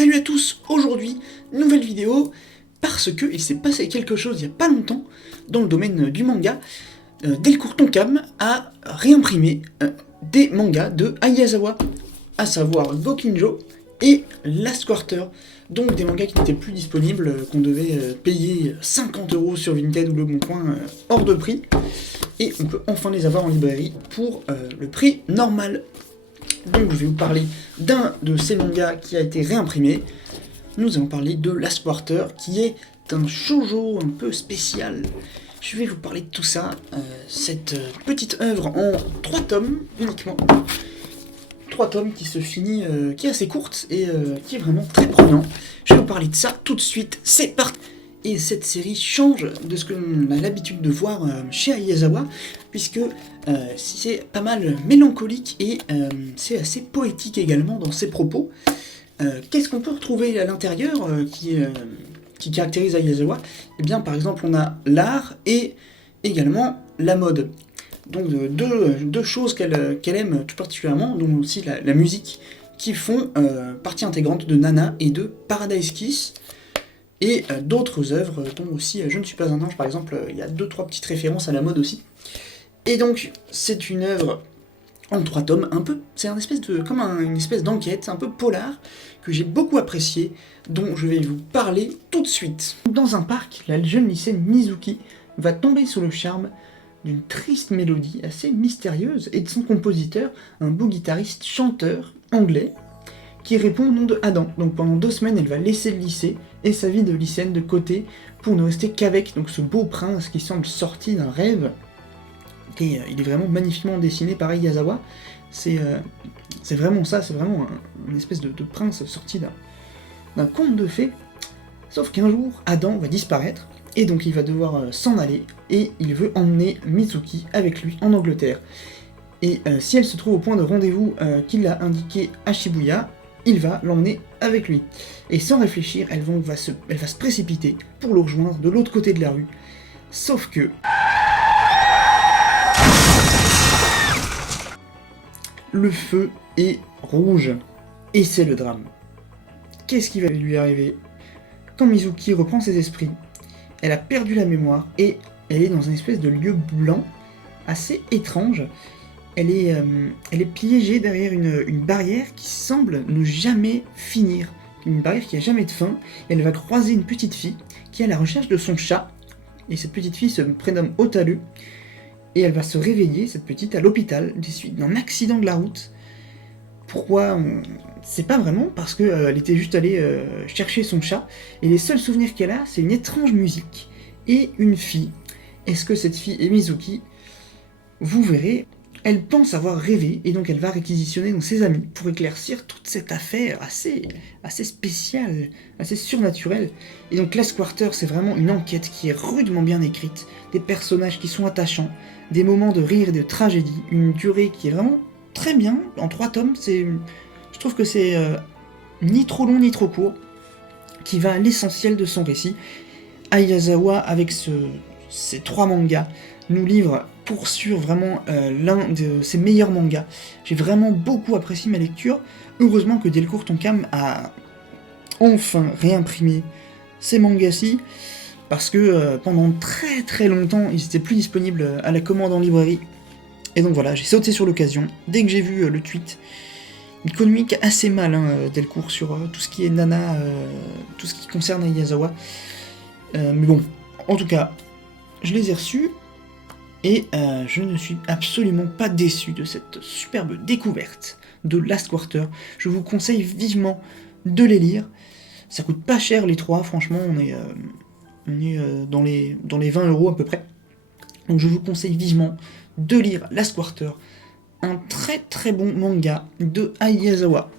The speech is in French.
Salut à tous, aujourd'hui, nouvelle vidéo, parce que il s'est passé quelque chose il n'y a pas longtemps dans le domaine du manga. Delcourt Tonkam a réimprimé des mangas de Ayazawa, à savoir Gokinjo et Last Quarter, donc des mangas qui n'étaient plus disponibles, qu'on devait payer 50 € sur Vinted ou Le Bon Coin hors de prix, et on peut enfin les avoir en librairie pour le prix normal. Donc je vais vous parler d'un de ces mangas qui a été réimprimé. Nous allons parler de Last Quarter, qui est un shoujo un peu spécial. Je vais vous parler de tout ça, cette petite œuvre en 3 tomes uniquement. 3 tomes qui se finit, qui est assez courte et qui est vraiment très prenant. Je vais vous parler de ça tout de suite, c'est parti. Et cette série change de ce que l'on a l'habitude de voir chez Ayazawa, puisque c'est pas mal mélancolique et c'est assez poétique également dans ses propos. Qu'est-ce qu'on peut retrouver à l'intérieur qui caractérise Ayazawa? Eh bien, par exemple, on a l'art et également la mode. Donc deux choses qu'elle aime tout particulièrement, dont aussi la musique, qui font partie intégrante de Nana et de Paradise Kiss. Et d'autres œuvres, dont aussi Je ne suis pas un ange, par exemple, il y a 2-3 petites références à la mode aussi. Et donc, c'est une œuvre en 3 tomes, un peu, c'est une espèce d'enquête, un peu polar, que j'ai beaucoup apprécié, dont je vais vous parler tout de suite. Dans un parc, la jeune lycéenne Mizuki va tomber sous le charme d'une triste mélodie assez mystérieuse et de son compositeur, un beau guitariste chanteur anglais, qui répond au nom de Adam. Donc pendant 2 semaines, elle va laisser le lycée et sa vie de lycéenne de côté pour ne rester qu'avec donc ce beau prince qui semble sorti d'un rêve. Et il est vraiment magnifiquement dessiné par Ayazawa. C'est vraiment ça, c'est vraiment une espèce de prince sorti d'un conte de fées. Sauf qu'un jour, Adam va disparaître et donc il va devoir s'en aller et il veut emmener Mizuki avec lui en Angleterre. Et si elle se trouve au point de rendez-vous qu'il a indiqué à Shibuya, il va l'emmener avec lui. Et sans réfléchir, elle va se précipiter pour le rejoindre de l'autre côté de la rue. Sauf que... le feu est rouge. Et c'est le drame. Qu'est-ce qui va lui arriver? Quand Mizuki reprend ses esprits, elle a perdu la mémoire et elle est dans une espèce de lieu blanc assez étrange. Elle est piégée derrière une barrière qui semble ne jamais finir, une barrière qui n'a jamais de fin. Elle va croiser une petite fille qui est à la recherche de son chat, et cette petite fille se prénomme Otaru, et elle va se réveiller, cette petite, à l'hôpital, des suites d'un accident de la route. Pourquoi? On sait pas vraiment, parce qu'elle était juste allée chercher son chat, et les seuls souvenirs qu'elle a, c'est une étrange musique, et une fille. Est-ce que cette fille est Mizuki? Vous verrez. Elle pense avoir rêvé, et donc elle va réquisitionner donc ses amis pour éclaircir toute cette affaire assez spéciale, assez surnaturelle. Et donc Last Quarter, c'est vraiment une enquête qui est rudement bien écrite, des personnages qui sont attachants, des moments de rire et de tragédie, une durée qui est vraiment très bien, en 3 tomes, je trouve que c'est ni trop long ni trop court, qui va à l'essentiel de son récit. Ayazawa, avec ces 3 mangas, nous livre pour sûr vraiment l'un de ses meilleurs mangas. J'ai vraiment beaucoup apprécié ma lecture. Heureusement que Delcourt Tonkam a enfin réimprimé ces mangas-ci, parce que pendant très très longtemps, ils étaient plus disponibles à la commande en librairie. Et donc voilà, j'ai sauté sur l'occasion. Dès que j'ai vu le tweet, il communique assez mal, Delcourt, sur tout ce qui est Nana, tout ce qui concerne Ayazawa. Mais bon, en tout cas, je les ai reçus. Et je ne suis absolument pas déçu de cette superbe découverte de Last Quarter. Je vous conseille vivement de les lire. Ça coûte pas cher les 3, franchement, on est dans les 20 € à peu près. Donc je vous conseille vivement de lire Last Quarter, un très très bon manga de Ayazawa.